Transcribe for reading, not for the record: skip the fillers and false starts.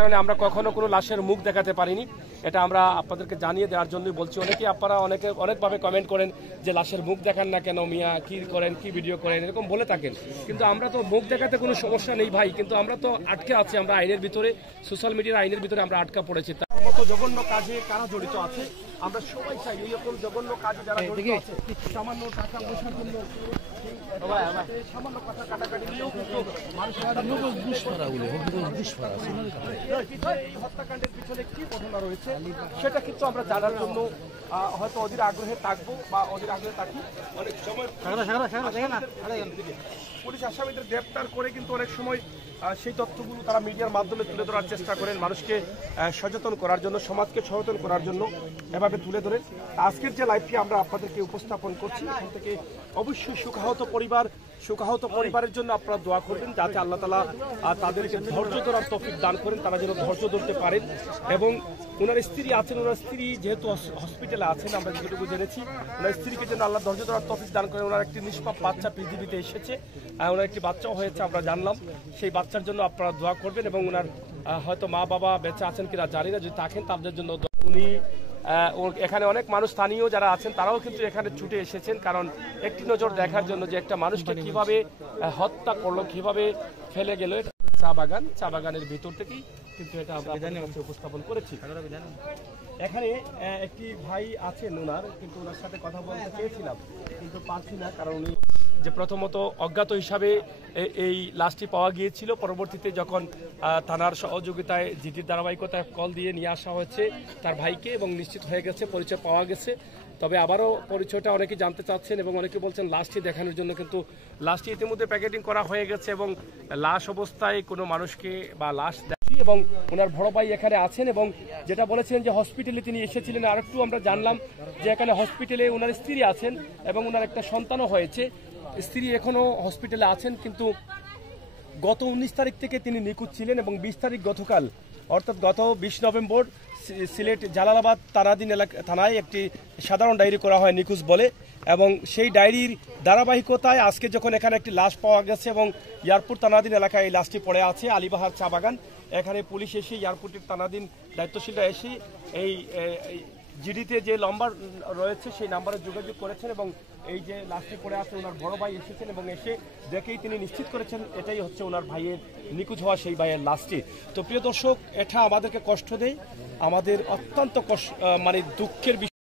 কারণে আমরা কখনো কোনো লাশের মুখ দেখাতে পারিনি। এটা আমরা আপনাদেরকে জানিয়ে দেওয়ার জন্যই বলছি। অনেকেই আপনারা অনেকভাবে কমেন্ট করেন যে লাশের মুখ দেখান না কেন মিয়া, কি করেন, কি ভিডিও করেন, এরকম বলে থাকেন। কিন্তু আমরা তো মুখ দেখাতে কোনো সমস্যা নেই ভাই, কিন্তু আমরা তো আটকে আছি, আমরা আইনের ভিতরে, সোশ্যাল মিডিয়ার আইনের ভিতরে আমরা আটকা পড়েছি। তার মতো জঘন্য কাজে কারা জড়িত আছে আমরা সবাই চাই এইরকম জঘন্য কাজে যারা জড়িত আছে, সামান্য টাকা পয়সার জন্য সামান্য কথা কাটাকাটি নিয়েও কিন্তু হত্যাকাণ্ডের পিছনে কি ঘটনা রয়েছে সেটা কিন্তু আমরা জানার জন্য হয়তো অধীর আগ্রহে থাকবো বা অধীর আগ্রহে থাকি। অনেক সময় পুলিশ আসামিদের গ্রেপ্তার করে কিন্তু অনেক সময় সেই তথ্যগুলো তারা মিডিয়ার মাধ্যমে তুলে ধরার চেষ্টা করেন, মানুষকে সচেতন করার জন্য, সমাজকে সচেতন করার জন্য এভাবে তুলে ধরেন। আজকের যে লাইভটি আমরা আপনাদেরকে উপস্থাপন করছি, এখান থেকে অবশ্যই সুখাহত পরিবারের জন্য আপনারা দোয়া করবেন, যাতে আল্লাহ তাআলা তাদেরকে ধৈর্য ধরার তৌফিক দান করেন, তারা যেন ধৈর্য ধরতে পারেন। এবং ওনার স্ত্রী আছেন, ওনার স্ত্রী যেহেতু হসপিটালে আছেন, আমরা যেটুকু জেনেছি, ওনার স্ত্রীকে যেন আল্লাহ ধৈর্য ধরার তৌফিক দান করেন। ওনার একটি নিষ্পাপ বাচ্চা পৃথিবীতে এসেছে, ওনার একটি বাচ্চাও হয়েছে আমরা জানলাম। সেই বাচ্চার জন্য আপনারা দোয়া করবেন এবং ওনার হয়তো মা বাবা বেঁচে আছেন কিনা জানি না, যদি থাকেন তাদের জন্য উনি এখানে অনেক মানুষ স্থানীয় যারা আছেন তারাও কিন্তু এখানে ছুটে এসেছেন, কারণ একটি নজর দেখার জন্য যে একটা মানুষকে কিভাবে হত্যা করলো, কিভাবে ফেলে গেল। চা বাগানের ভিতর থেকেই কিন্তু এটা আমরা উপস্থাপন করেছি। এখানে একটি ভাই আছেন ওনার, কিন্তু ওনার সাথে কথা বলতে চেয়েছিলাম কিন্তু পারছি না, কারণ উনি যে প্রথমত অজ্ঞাত হিসাবে এই লাশটি পাওয়া গিয়েছিল, পরবর্তীতে যখন থানার সহযোগিতায় জিডির ধারাবাহিকতায় কল দিয়ে নিয়ে আসা হয়েছে তার ভাইকে এবং নিশ্চিত হয়ে গেছে, পরিচয় পাওয়া গেছে। তবে আবারও পরিচয়টা অনেকে জানতে চাচ্ছেন এবং অনেকে বলছেন লাশটি দেখানোর জন্য, কিন্তু লাশটি ইতিমধ্যে প্যাকেটিং করা হয়ে গেছে এবং লাশ অবস্থায় কোনো মানুষকে বা লাশ দেখি এবং ওনার বড় ভাই এখানে আছেন এবং যেটা বলেছেন যে হসপিটালে তিনি এসেছিলেন। আর একটু আমরা জানলাম যে এখানে হসপিটালে ওনার স্ত্রী আছেন এবং ওনার একটা সন্তানও হয়েছে। স্ত্রী এখনো হসপিটালে আছেন, কিন্তু গত 19 তারিখ থেকে তিনি নিখোঁজ ছিলেন এবং 20 তারিখ গতকাল অর্থাৎ গত 20 নভেম্বর সিলেট জালালাবাদ থানায় একটি সাধারণ ডায়েরি করা হয় নিখোঁজ বলে, এবং সেই ডায়েরির ধারাবাহিকতায় আজকে যখন এখানে একটি লাশ পাওয়া গেছে এবং এয়ারপোর্ট থানাধীন এলাকায় এই লাশটি পড়ে আছে আলীবাহার চা বাগান, এখানে পুলিশ এসে এয়ারপোর্টের থানাধীন দায়িত্বশীলরা এসে এই জিডিতে যে নাম্বার রয়েছে সেই নাম্বারে যোগাযোগ করেছেন এবং এই যে লাশটি পড়ে আছে ওনার বড় ভাই এসেছেন এবং এসে দেখেই তিনি নিশ্চিত করেছেন এটাই হচ্ছে ওনার ভাইয়ের নিখোঁজ হওয়া সেই ভাইয়ের লাশটি। তো প্রিয় দর্শক, এটা আমাদেরকে কষ্ট দেয়, আমাদের অত্যন্ত দুঃখের বিষয়।